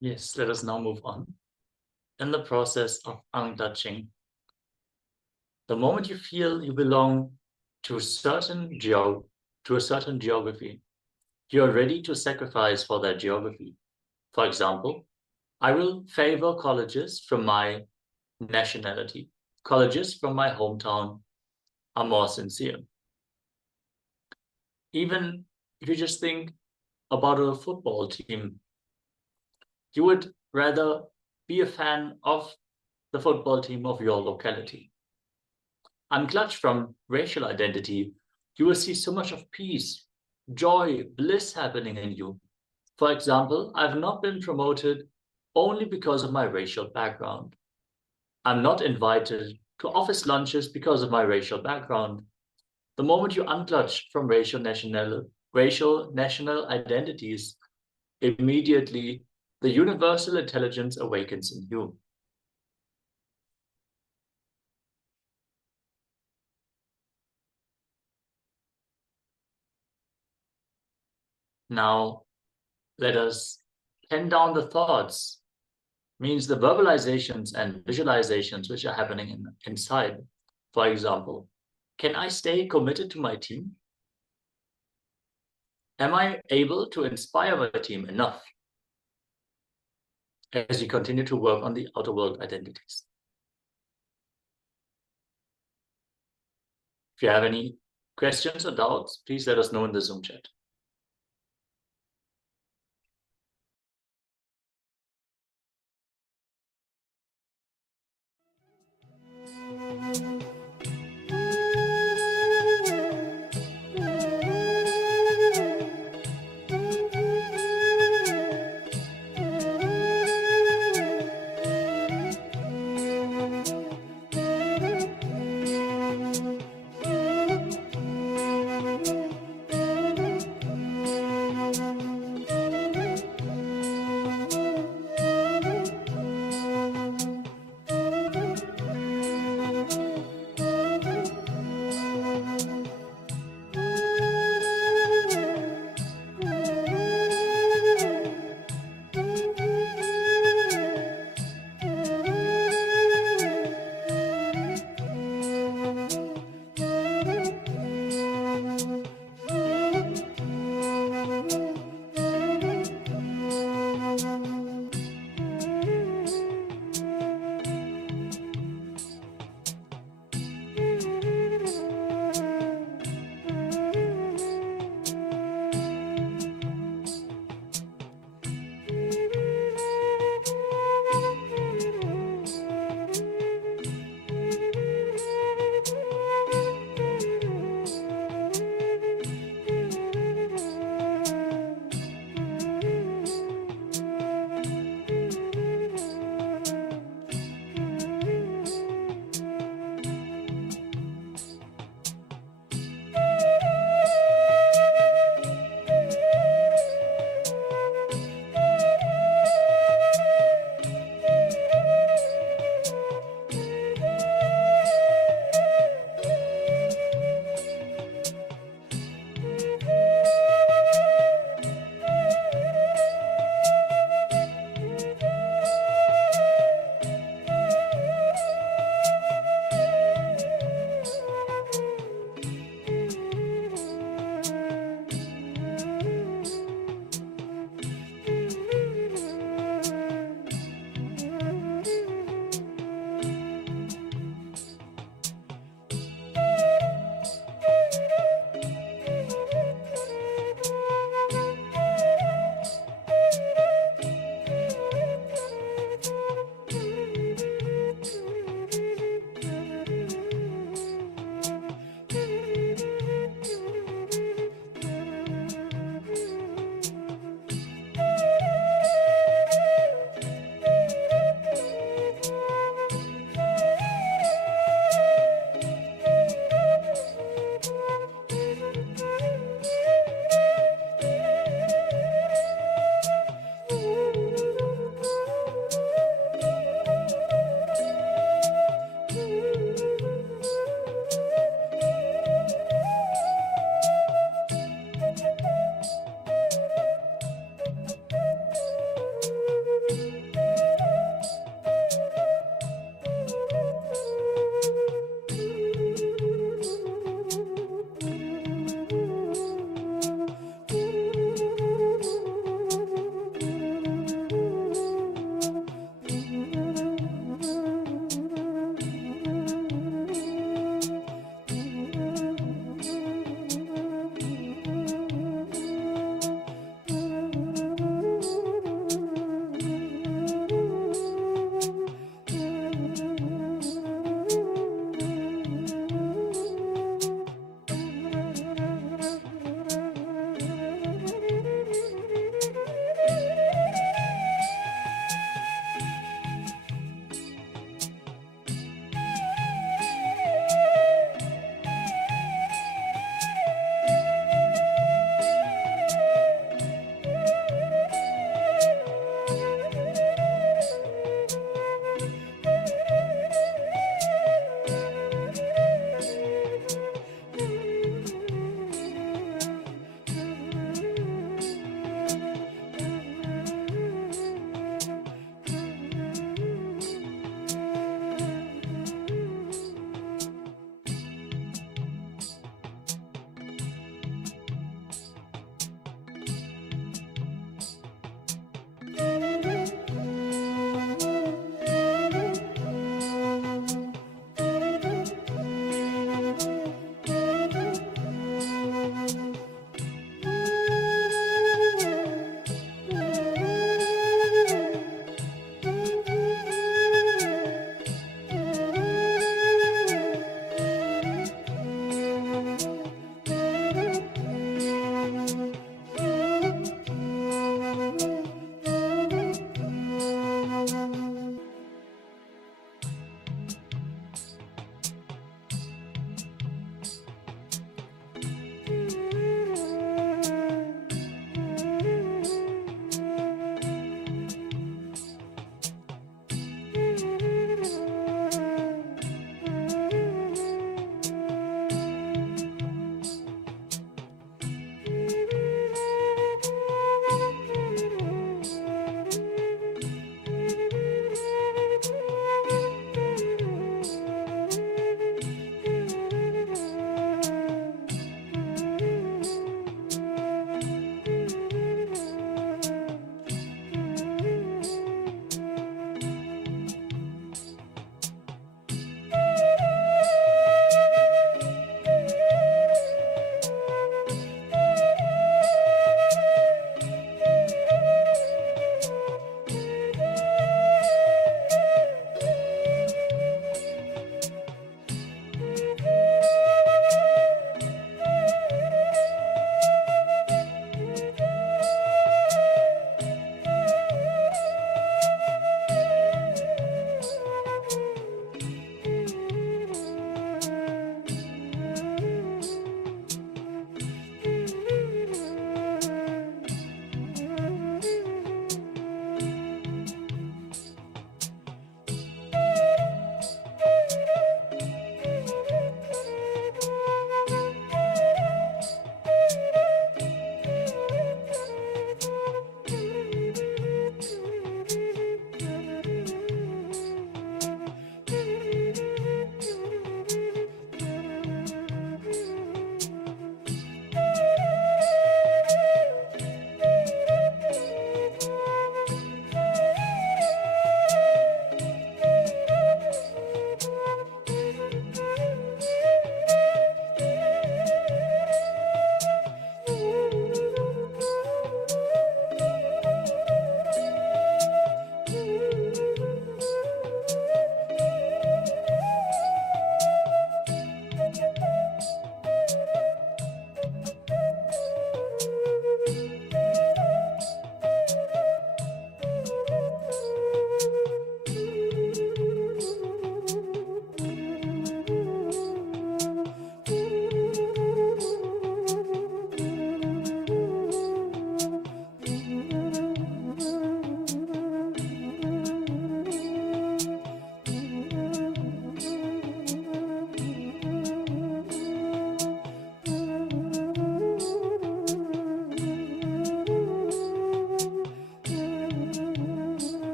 Yes, let us now move on. In the process of untouching, the moment you feel you belong to a certain geography, you're ready to sacrifice for that geography. For example, I will favor colleges from my nationality. Colleges from my hometown are more sincere. Even if you just think about a football team, you would rather be a fan of the football team of your locality. Unclutched from racial identity, you will see so much of peace, joy, bliss happening in you. For example, I've not been promoted only because of my racial background. I'm not invited to office lunches because of my racial background. The moment you unclutch from racial national identities, immediately the universal intelligence awakens in you. Now, let us pen down the thoughts, means the verbalizations and visualizations which are happening inside. For example, can I stay committed to my team? Am I able to inspire my team enough as you continue to work on the outer world identities? If you have any questions or doubts, please let us know in the Zoom chat.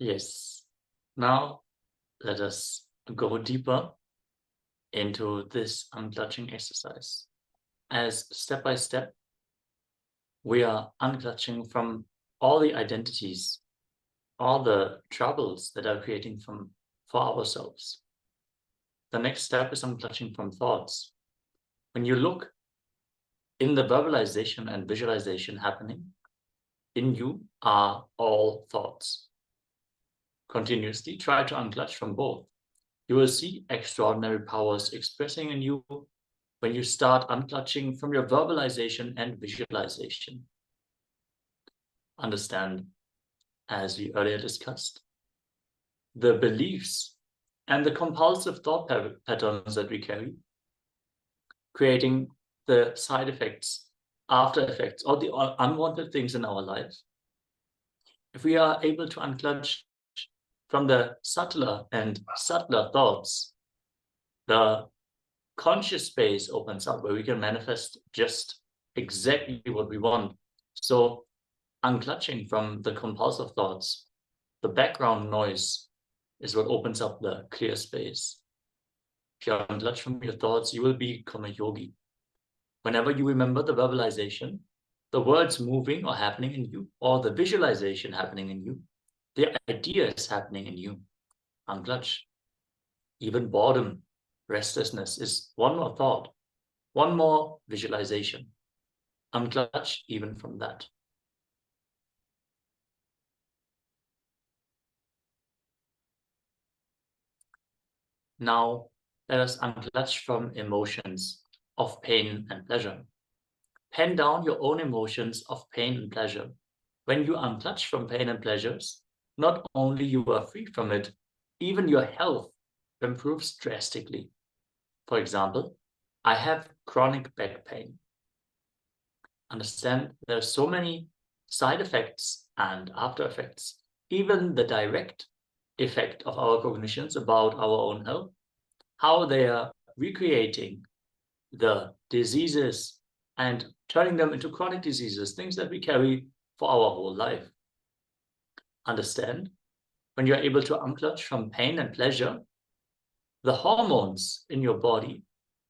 Yes. Now let us go deeper into this unclutching exercise. As step by step, we are unclutching from all the identities, all the troubles that are creating for ourselves. The next step is unclutching from thoughts. When you look in the verbalization and visualization happening, in you are all thoughts. Continuously try to unclutch from both. You will see extraordinary powers expressing in you when you start unclutching from your verbalization and visualization. Understand, as we earlier discussed, the beliefs and the compulsive thought patterns that we carry, creating the side effects, after effects, or the unwanted things in our lives. If we are able to unclutch from the subtler and subtler thoughts, the conscious space opens up where we can manifest just exactly what we want. So unclutching from the compulsive thoughts, the background noise is what opens up the clear space. If you unclutch from your thoughts, you will become a yogi. Whenever you remember the verbalization, the words moving or happening in you, or the visualization happening in you, the ideas happening in you, unclutch. Even boredom, restlessness is one more thought, one more visualization. Unclutch even from that. Now, let us unclutch from emotions of pain and pleasure. Pen down your own emotions of pain and pleasure. When you unclutch from pain and pleasures, not only you are free from it, even your health improves drastically. For example, I have chronic back pain. Understand there are so many side effects and after effects. Even the direct effect of our cognitions about our own health, how they are recreating the diseases and turning them into chronic diseases, things that we carry for our whole life. Understand, when you're able to unclutch from pain and pleasure, the hormones in your body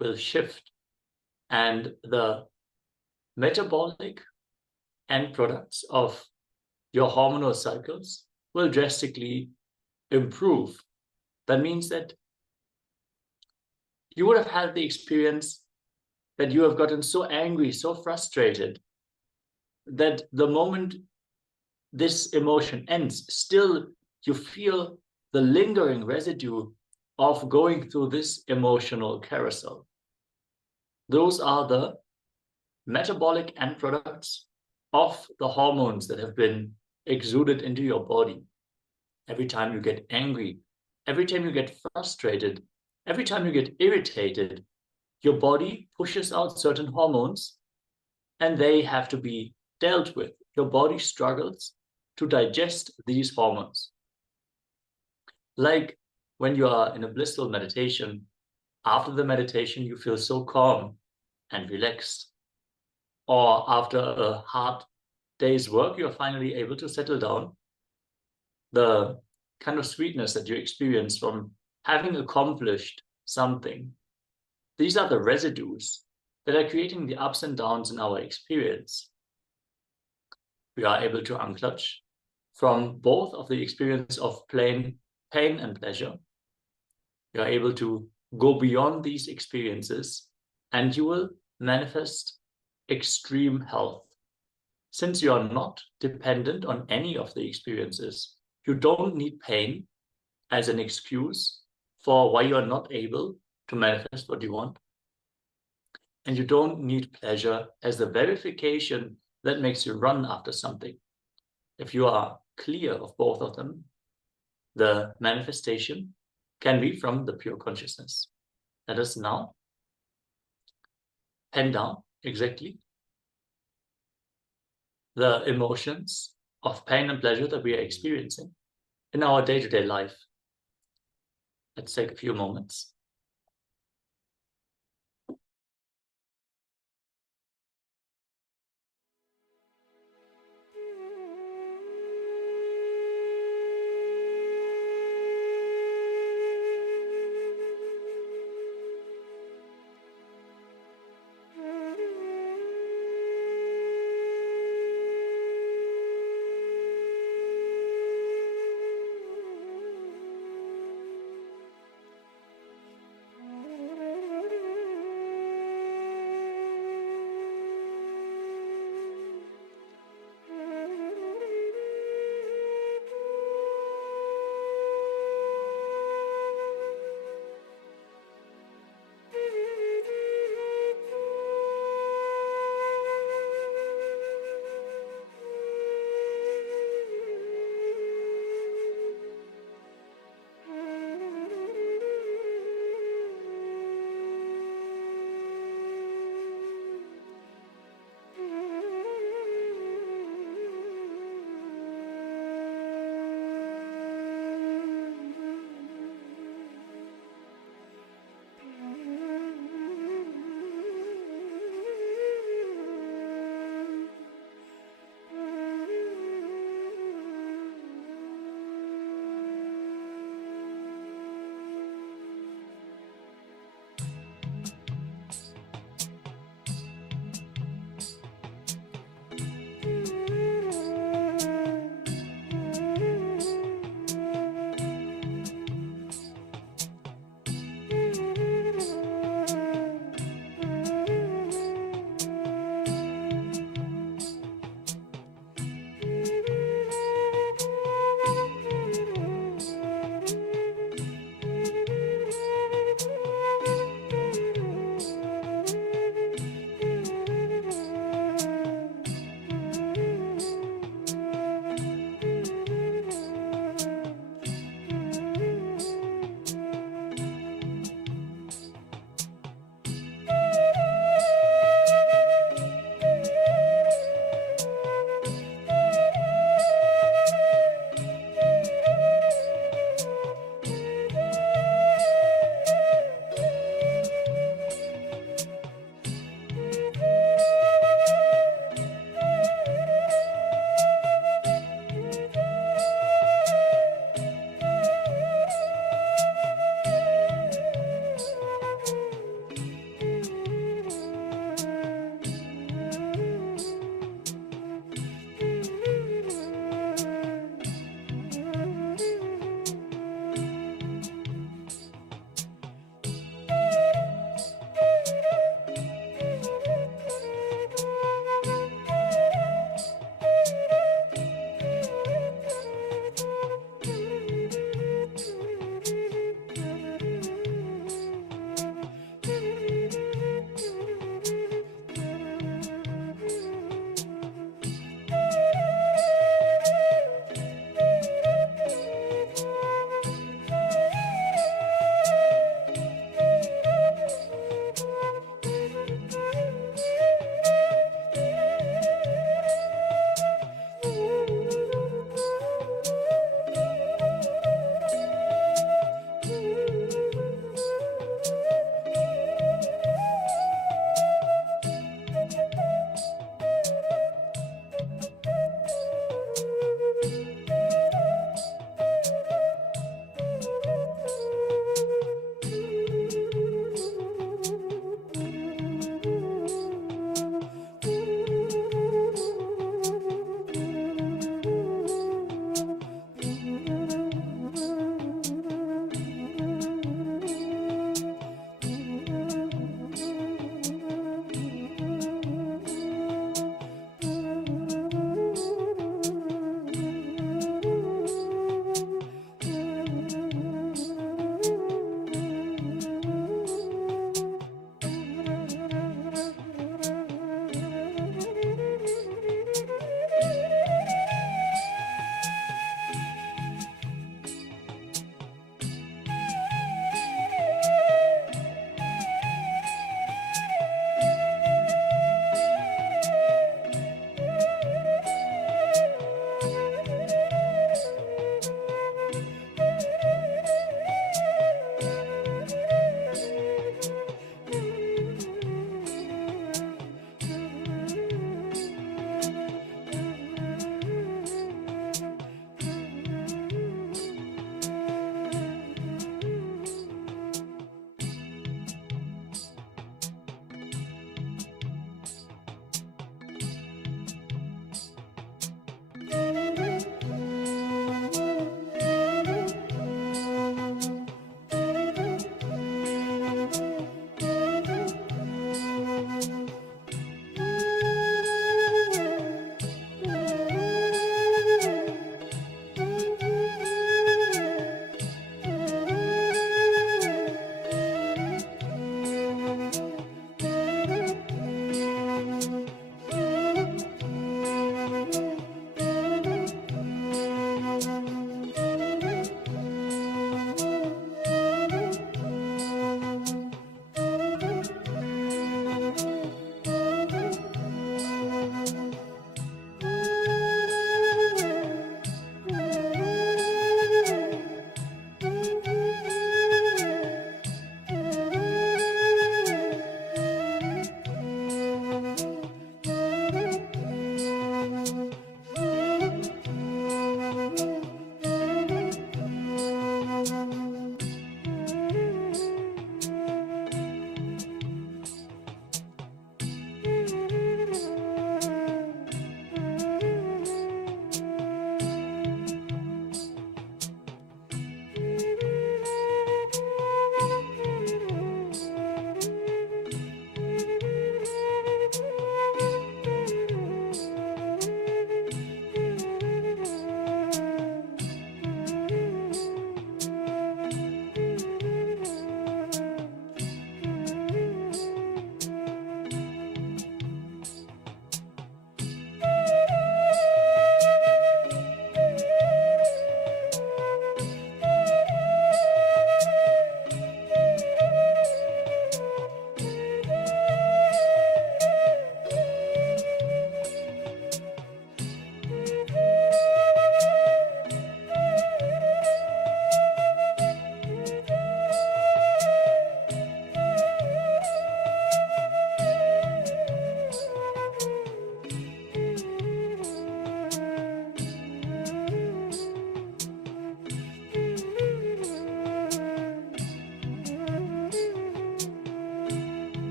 will shift and the metabolic end products of your hormonal cycles will drastically improve. That means that you would have had the experience that you have gotten so angry, so frustrated, that the moment this emotion ends, still you feel the lingering residue of going through this emotional carousel. Those are the metabolic end products of the hormones that have been exuded into your body. Every time you get angry, every time you get frustrated, every time you get irritated, your body pushes out certain hormones and they have to be dealt with. Your body struggles to digest these hormones. Like when you are in a blissful meditation, after the meditation, you feel so calm and relaxed. Or after a hard day's work, you're finally able to settle down. The kind of sweetness that you experience from having accomplished something. These are the residues that are creating the ups and downs in our experience. We are able to unclutch from both of the experience of pain and pleasure. You are able to go beyond these experiences and you will manifest extreme health. Since you are not dependent on any of the experiences, you don't need pain as an excuse for why you are not able to manifest what you want. And you don't need pleasure as the verification that makes you run after something. If you are clear of both of them, the manifestation can be from the pure consciousness. Let us now pen down exactly the emotions of pain and pleasure that we are experiencing in our day-to-day life. Let's take a few moments.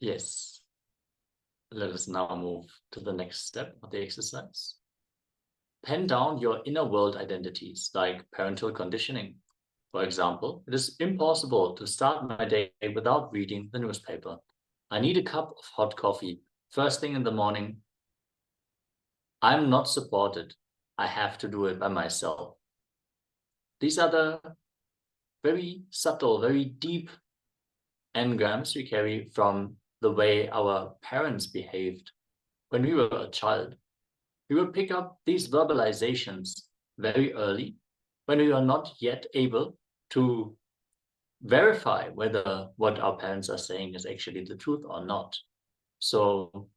Yes. Let us now move to the next step of the exercise. Pen down your inner world identities, like parental conditioning. For example, it is impossible to start my day without reading the newspaper. I need a cup of hot coffee first thing in the morning. I'm not supported. I have to do it by myself. These are the very subtle, very deep engrams we carry from the way our parents behaved when we were a child. We will pick up these verbalizations very early when we are not yet able to verify whether what our parents are saying is actually the truth or not. So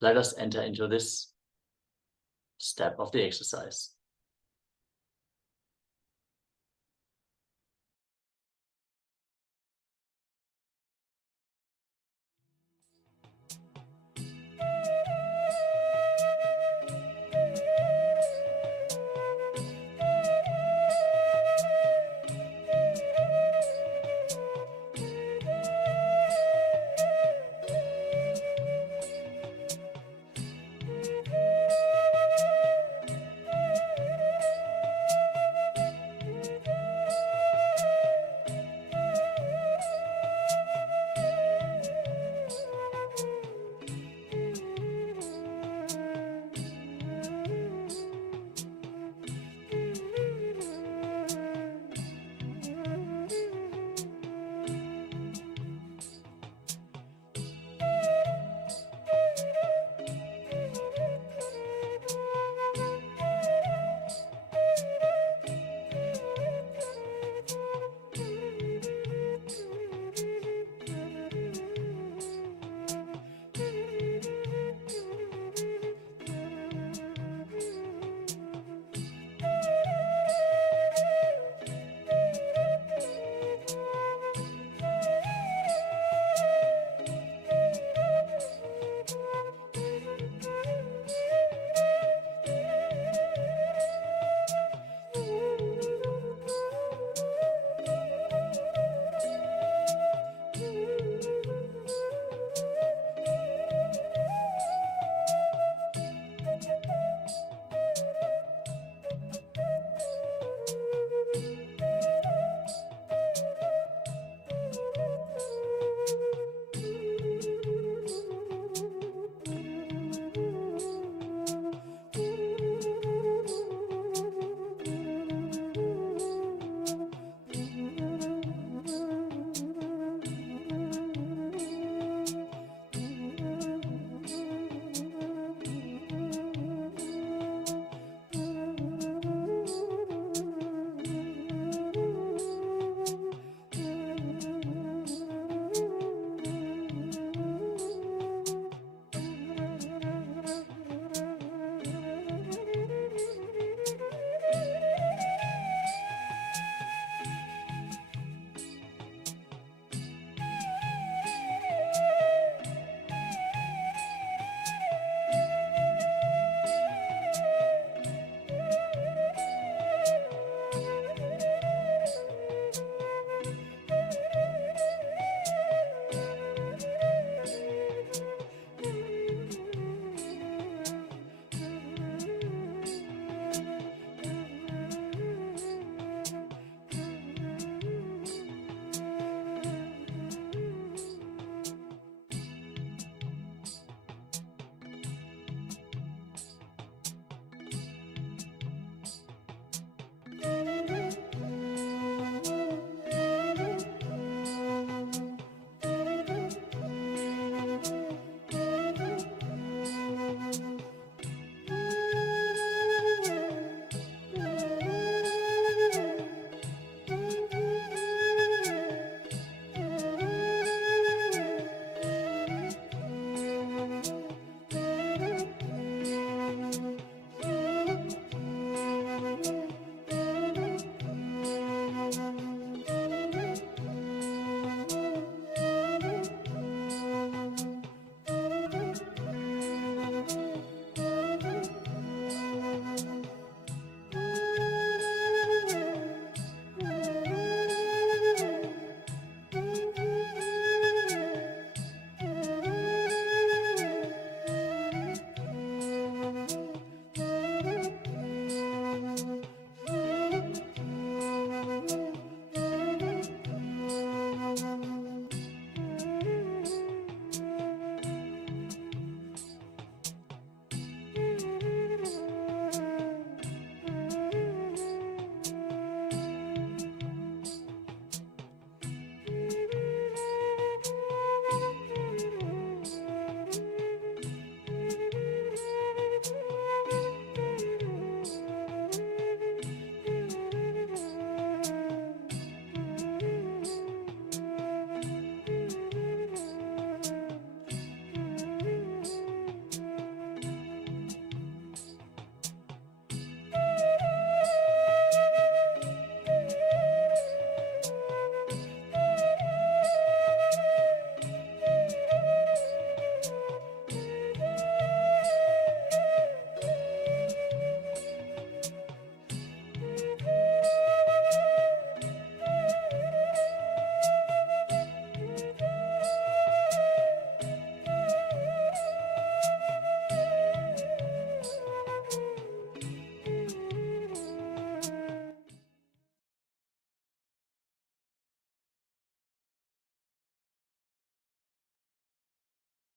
let us enter into this step of the exercise.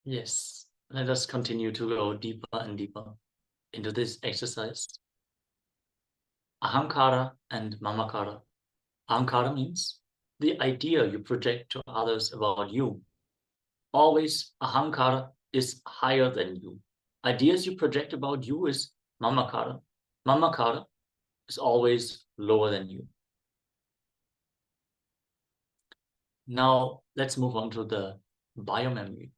Yes, let us continue to go deeper and deeper into this exercise. Ahankara and mamakara. Ahankara means the idea you project to others about you. Always, ahankara is higher than you. Ideas you project about you is mamakara. Mamakara is always lower than you. Now, let's move on to the biomemory.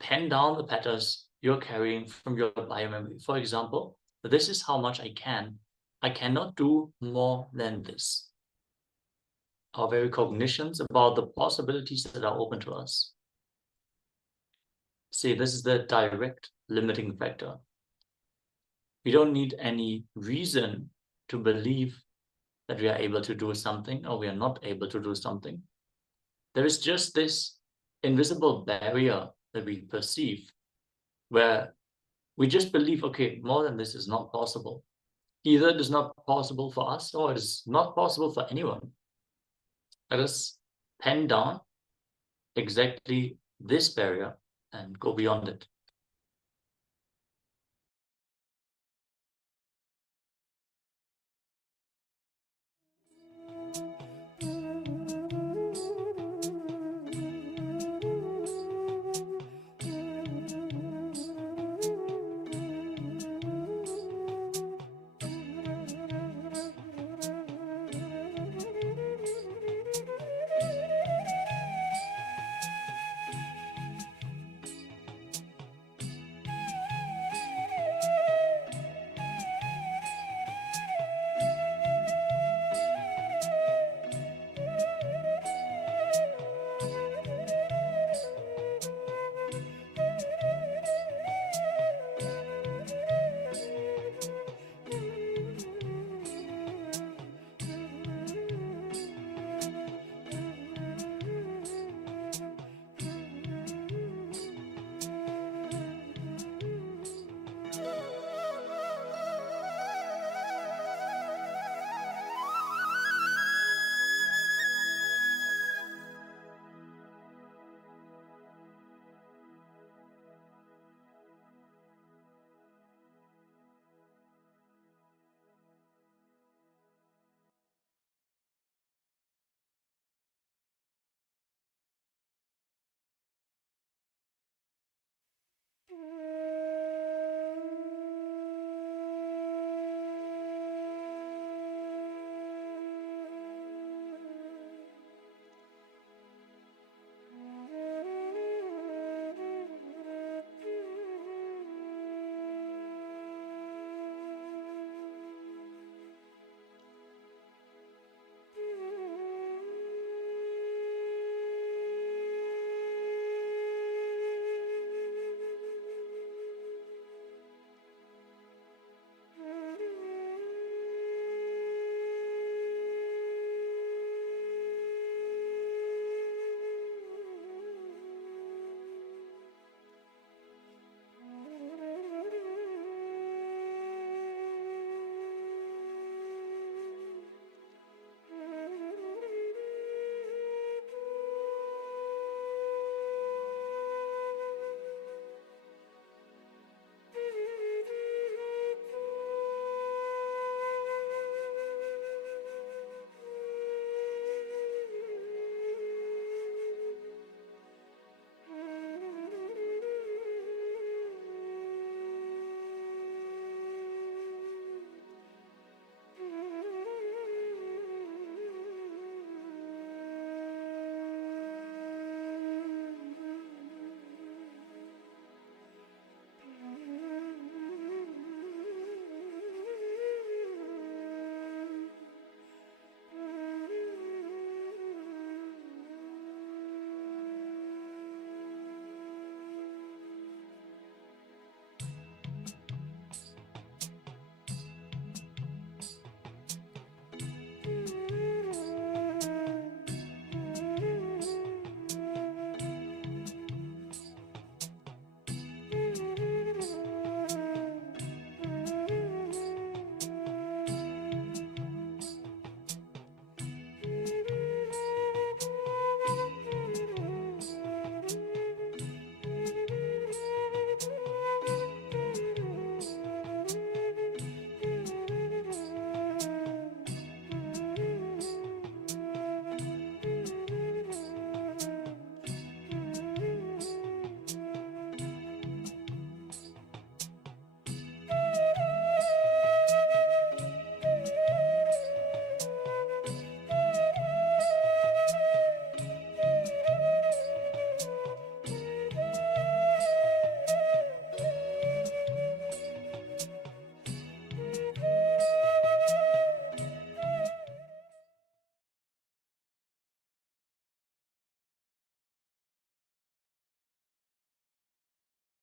Pen down the patterns you're carrying from your biomemory. For example, this is how much I can. I cannot do more than this. Our very cognitions about the possibilities that are open to us. See, this is the direct limiting factor. We don't need any reason to believe that we are able to do something or we are not able to do something. There is just this invisible barrier that we perceive where we just believe, okay, more than this is not possible. Either it is not possible for us or it is not possible for anyone. Let us pen down exactly this barrier and go beyond it.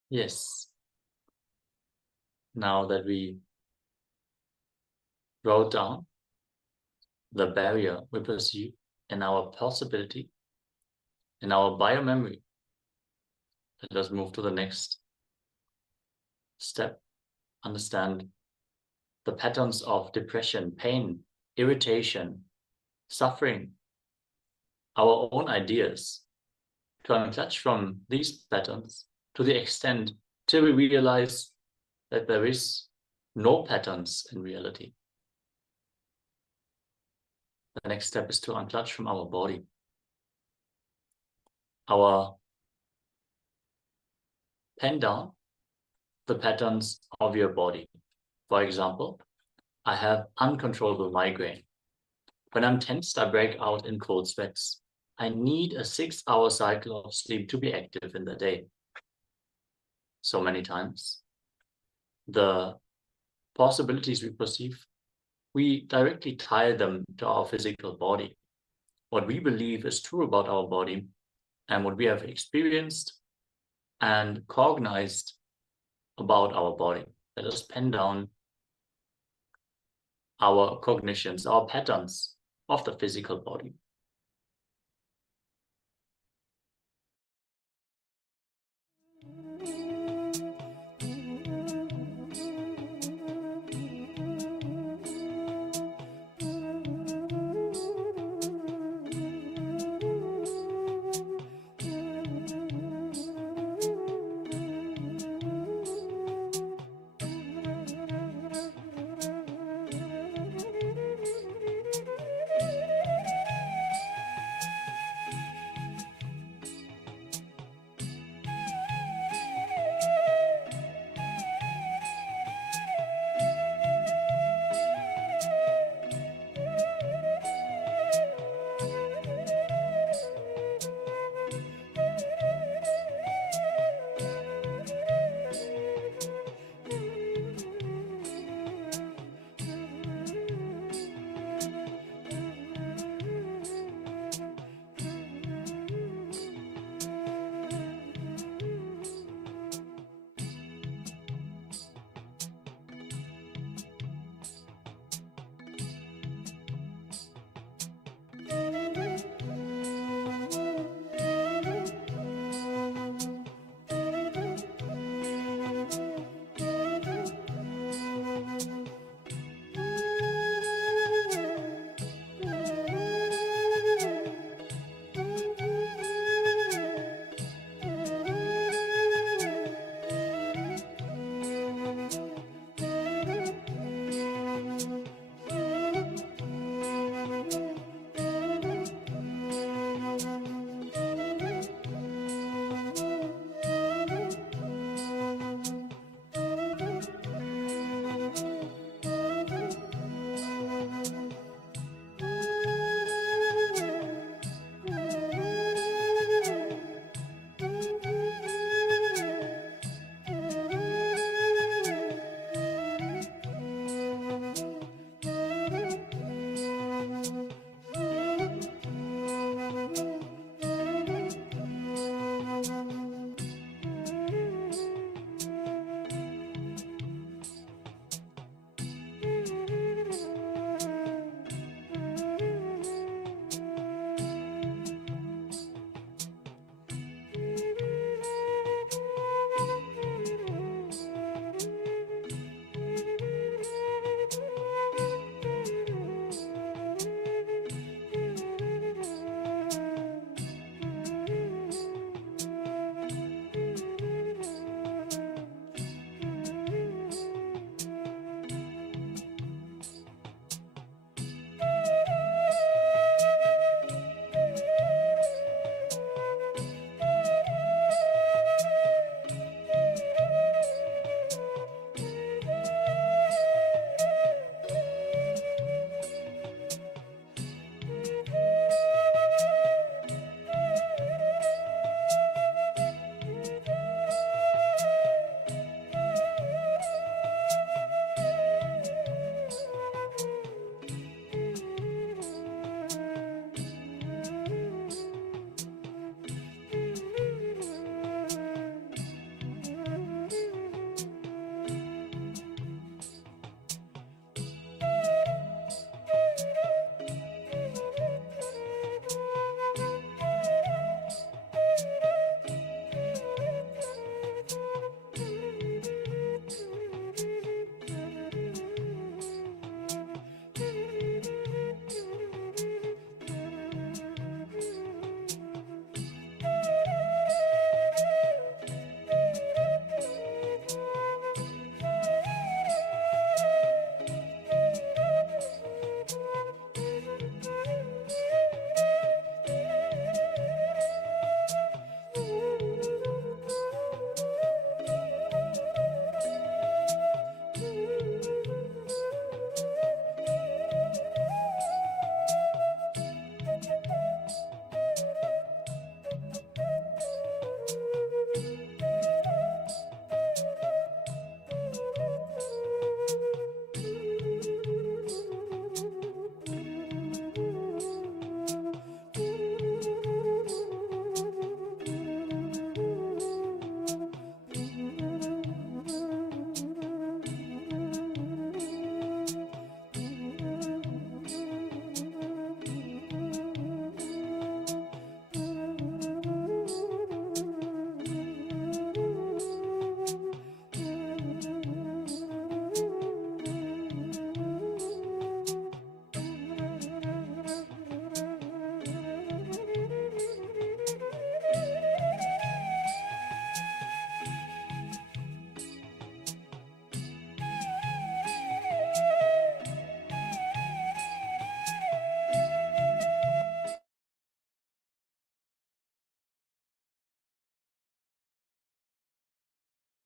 Yes. Now that we wrote down the barrier we perceive in our possibility, in our biomemory, let us move to the next step. Understand the patterns of depression, pain, irritation, suffering, our own ideas, to unclutch from these patterns to the extent till we realize that there is no patterns in reality. The next step is to unclutch from our body. Pen down the patterns of your body. For example, I have uncontrollable migraine. When I'm tensed, I break out in cold sweats. I need a 6-hour cycle of sleep to be active in the day. So many times, the possibilities we perceive, we directly tie them to our physical body. What we believe is true about our body and what we have experienced and cognized about our body. Let us pen down our cognitions, our patterns of the physical body.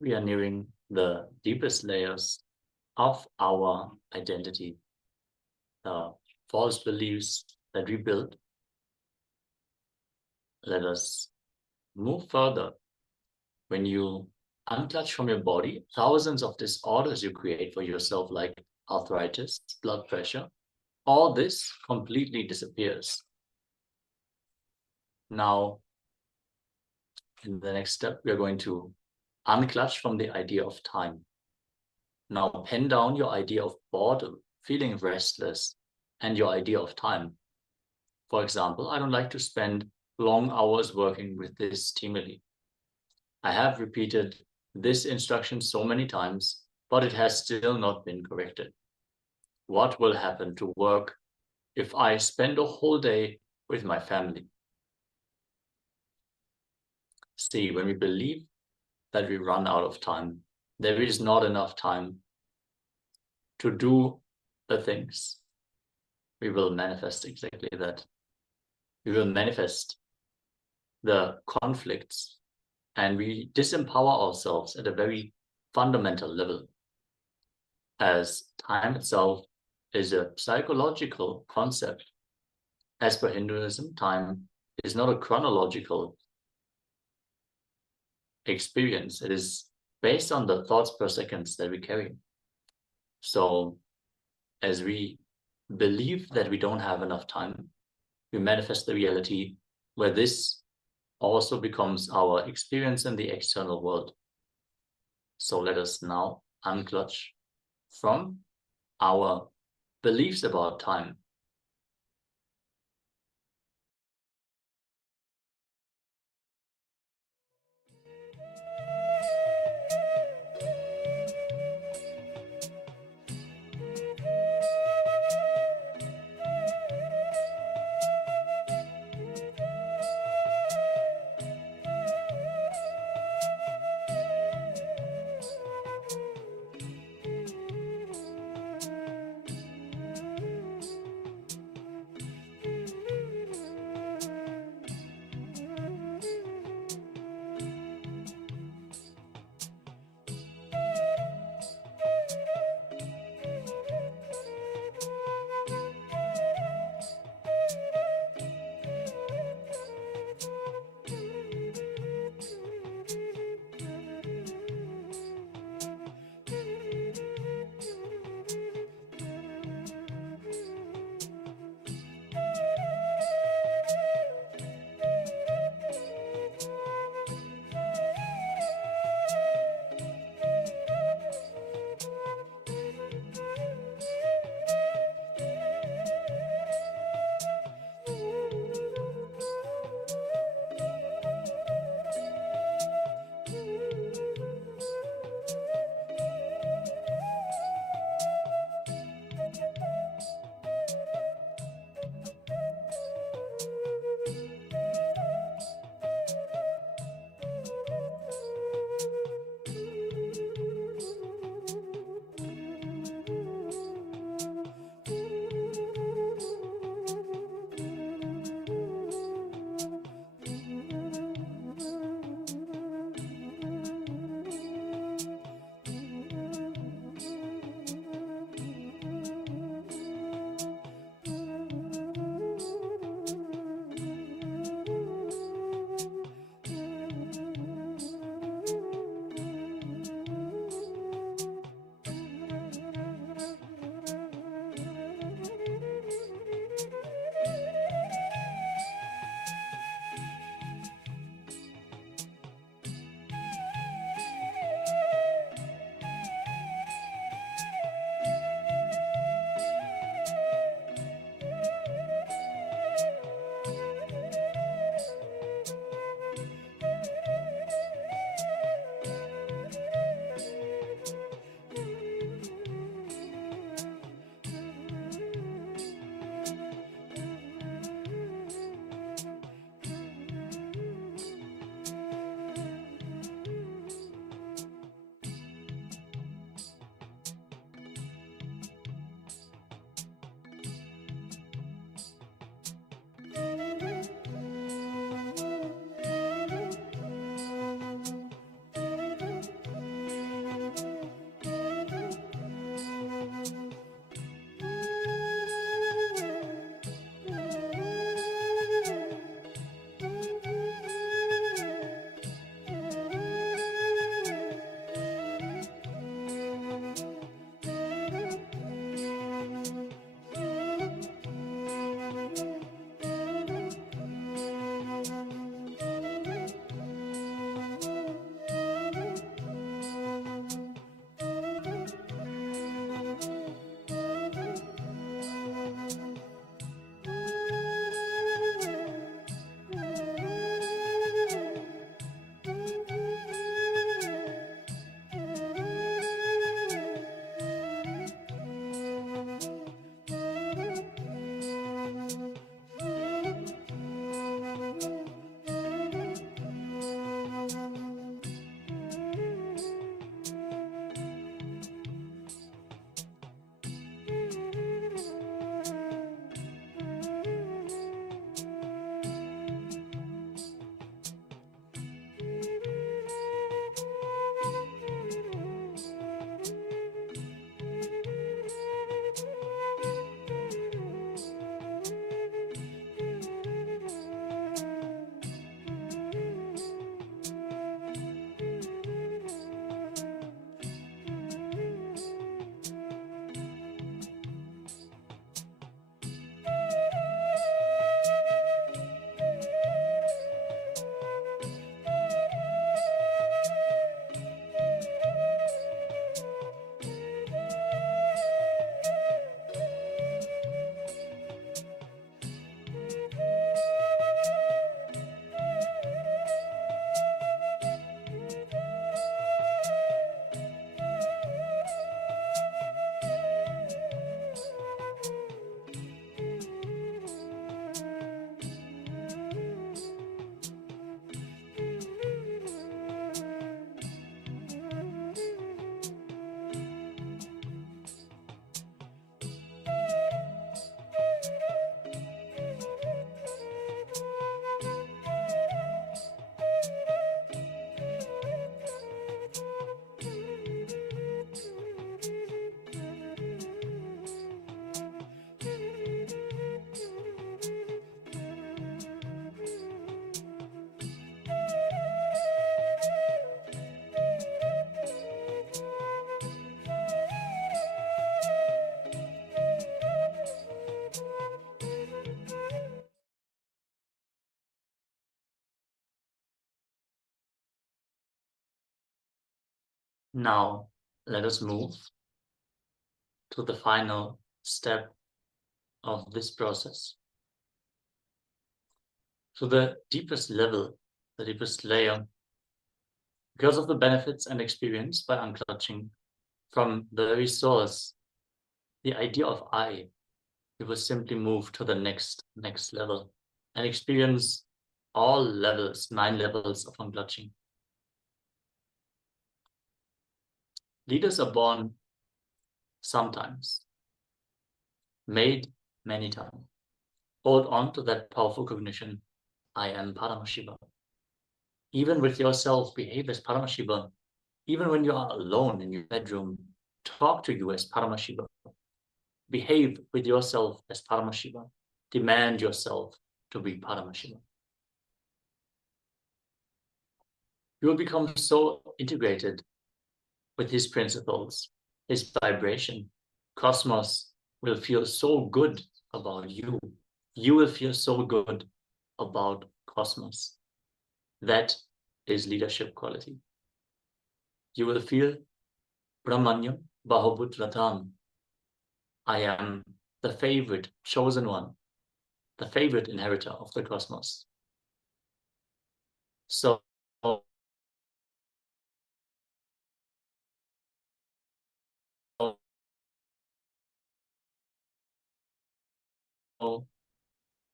we are nearing the deepest layers of our identity, the false beliefs that we build. Let us move further. When you unclutch from your body, thousands of disorders you create for yourself, like arthritis, blood pressure, all this completely disappears. Now, in the next step, we are going to unclutch from the idea of time. Now, pen down your idea of boredom, feeling restless, and your idea of time. For example, I don't like to spend long hours working with this stimuli. I have repeated this instruction so many times, but it has still not been corrected. What will happen to work if I spend a whole day with my family? See, when we believe that we run out of time, there is not enough time to do the things, we will manifest exactly that. We will manifest the conflicts, and we disempower ourselves at a very fundamental level, as time itself is a psychological concept. As per Hinduism, time is not a chronological experience. It is based on the thoughts per seconds that we carry. So as we believe that we don't have enough time, we manifest the reality where this also becomes our experience in the external world. So let us now unclutch from our beliefs about time. Now, let us move to the final step of this process. To the deepest level, the deepest layer, because of the benefits and experience by unclutching from the very source, the idea of I, you will simply move to the next level and experience all levels, 9 levels of unclutching. Leaders are born sometimes, made many times. Hold on to that powerful cognition, I am Paramashiva. Even with yourself, behave as Paramashiva. Even when you are alone in your bedroom, talk to you as Paramashiva. Behave with yourself as Paramashiva. Demand yourself to be Paramashiva. You will become so integrated with his principles, his vibration. Cosmos will feel so good about you. You will feel so good about Cosmos. That is leadership quality. You will feel Brahmanyam Bahuputratam. I am the favorite, chosen one, the favorite inheritor of the cosmos. So,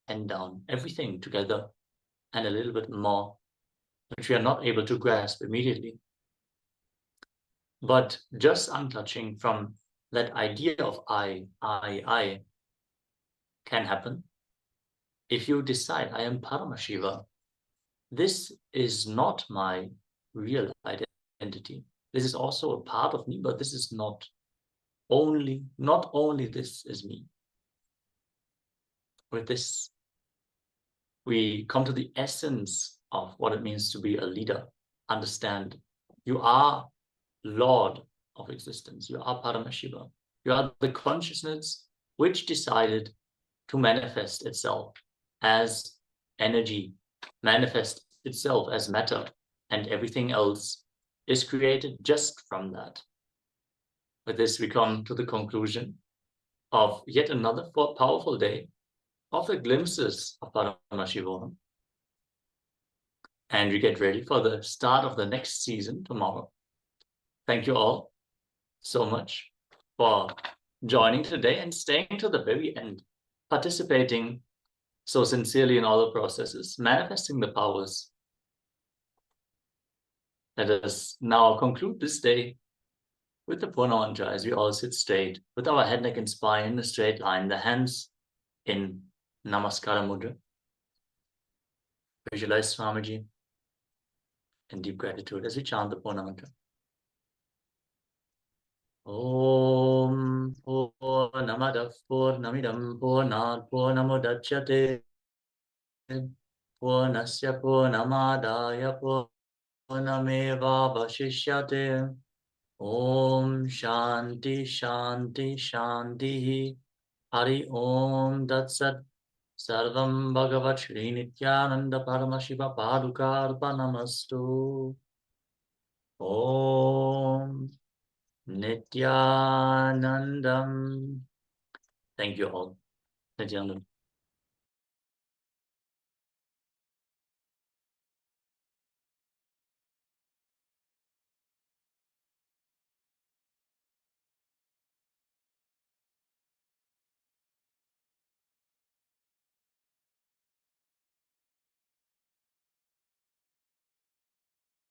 and down, everything together and a little bit more, which we are not able to grasp immediately. But just unclutching from that idea of I can happen if you decide I am Paramashiva. This is not my real identity. This is also a part of me, but this is not only this is me. With this, we come to the essence of what it means to be a leader. Understand, you are Lord of existence. You are Paramashiva. You are the consciousness which decided to manifest itself as energy, manifest itself as matter, and everything else is created just from that. With this, we come to the conclusion of yet another powerful day of the glimpses of Paramashivoham. And we get ready for the start of the next season tomorrow. Thank you all so much for joining today and staying to the very end, participating so sincerely in all the processes, manifesting the powers. Let us now conclude this day with the Purna Mantra as we all sit straight, with our head, neck, and spine in a straight line, the hands in Namaskara Mudra. Visualize Swamiji in deep gratitude as we chant the Purna Mantra. Om Purnamadav Purnamidam Purnat Purnamudachyate Purnasya Purnamadaya Purnameva Vashishyate. Om Shanti Shanti Shanti Hari Om Datsat Sarvam Bhagavat Sri Nityananda Paramashiva Padukarpanamastu. Om Nityanandam. Thank you all. Nityanandam.